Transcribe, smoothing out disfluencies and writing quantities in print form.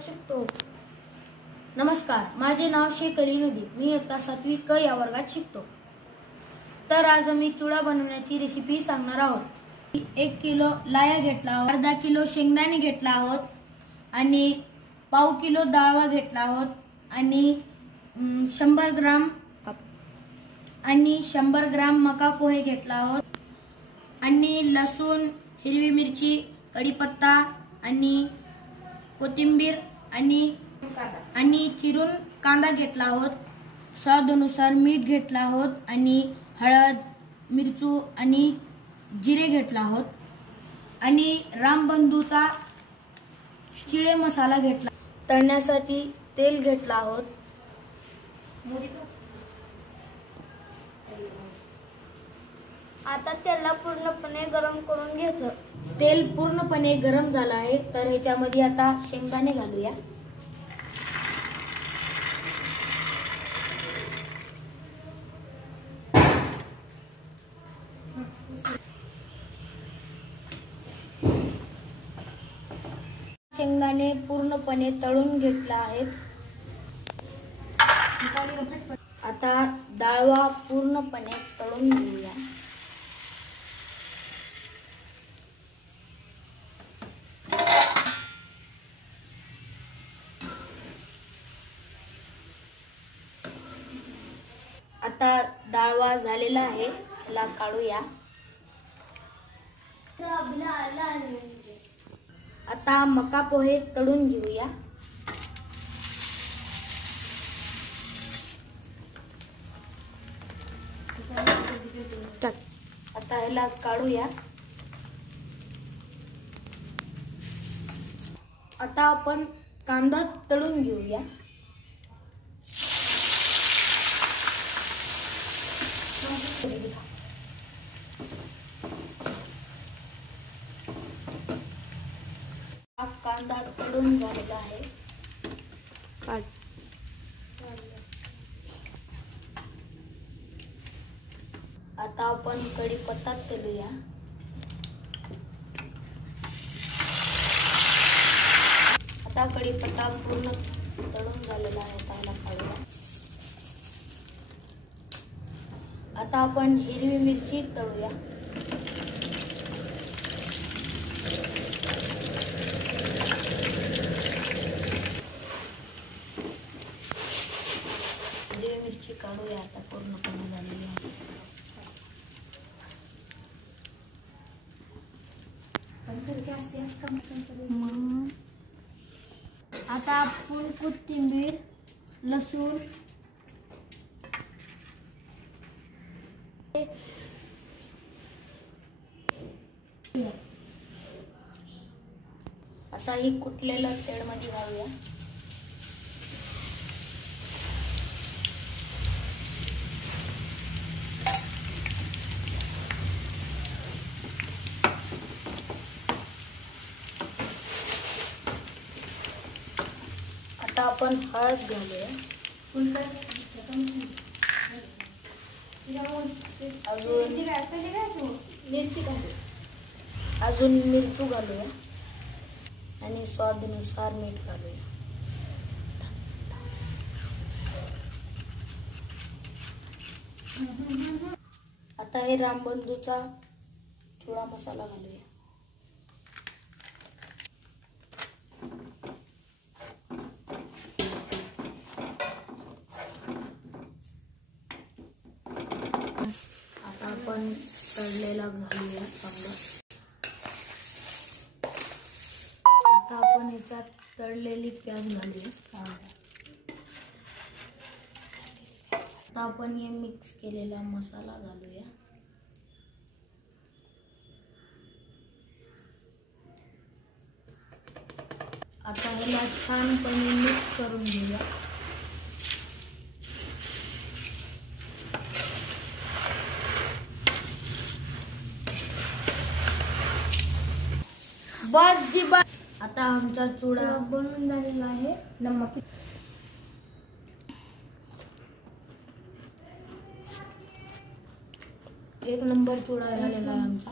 शिकतो। नमस्कार, माझे नाव शेख अली नदी। मी इयत्ता 7वी क या वर्गात शिकतो। तर आज आम्ही चिवडा बनवण्याची रेसिपी सांगणार आहोत। 1 किलो लाया घेतला आहोत, अर्धा किलो शेंगदाणे घेतला आहोत आणि पाव किलो डाळवा घेतला आहोत आणि 100 ग्राम मका पोहे घेतला आहोत आणि लसूण, हिरवी मिरची, कढीपत्ता आणि कोथिंबीर आणि चिरून कांदा घेतला आहोत। स्वादानुसार मीठ घेतला आहोत आणि हळद, मिरचू आणि जिरे घेतला आहोत आणि रामबंधूचा चिळे मसाला घेतला। तळण्यासाठी तेल घेतला आहोत। आता त्याला पूर्णपणे गरम करून घ्यायचं। तेल पूर्णपणे गरम झालं आहे, तर ह्याच्यामध्ये आता शेंगदाणे घालूया। शेंगदाणे पूर्णपणे तळून घेतला आहे। आता डाळवा पूर्णपणे तळून घेऊया। आता डाळवा झालेला आहे, त्याला काढूया। आता मका पोहे तळून घेऊया। आता ह्याला काढूया। आता आपण कांदा तळून घेऊया। हा कांदा तळून झालेला आहे। आता आपण कढीपत्ता तळूया। आता कढीपत्ता पूर्ण तळून झालेला आहे, त्याला काढूया। आता आपण हिरवी मिरची तळूया। हिरवी मिरची काढूया, आता पूर्णपणे झालेली आहे। आता आपण कोथिंबीर, लसूण आता ही कुटलेलं तेल मध्ये घालूया। आता आपण हळद घालूया। अजून मिरची घालूया आणि स्वादानुसार मीठ घालूया। आता हे रामबंधूचा चिवडा मसाला घालूया। आता आपण तळलेला घालूया चांगलं। आता आपण ह्याच्यात तळलेली प्याज घालूया। आता आपण हे मिक्स केलेला मसाला घालूया। आता ह्याला छानपणे मिक्स करून घेऊया। बस जी बस। आता आमचा चिवडा बनून झालेला आहे। नमक एक नंबर चिवडा झालेला आहे आमचा।